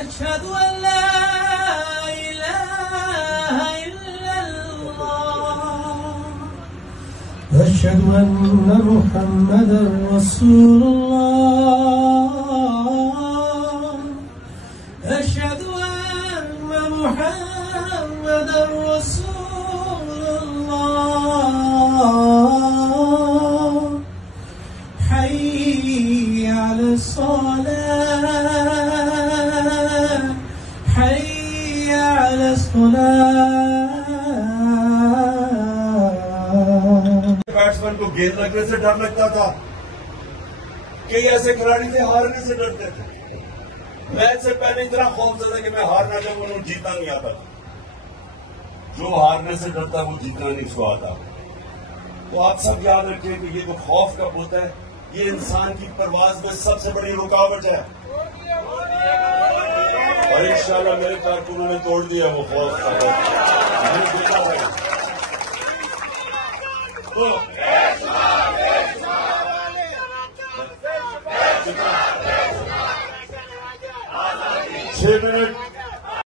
أشهد أن لا إله إلا الله أشهد أن محمدا رسول الله أشهد أن محمدا رسول الله حي على الصلاة حي على الصلاة बैट्समैन को गेंद लगने से डर लगता था। कई ऐसे खिलाड़ी थे हारने से डरते थे। मैच से पहले इतना खौफजदा कि मैं हार ना जाऊं, उन्हें जीतना नहीं आता था। जो हारने से डरता वो जीतना नहीं उसको आता। तो आप सब याद रखिए कि ये जो खौफ कब होता है, ये इंसान की परवाज में सबसे बड़ी रुकावट है। और इंशाल्लाह मेरे कारकुनों ने तोड़ दिया वो खौफ का। तो 6 मिनट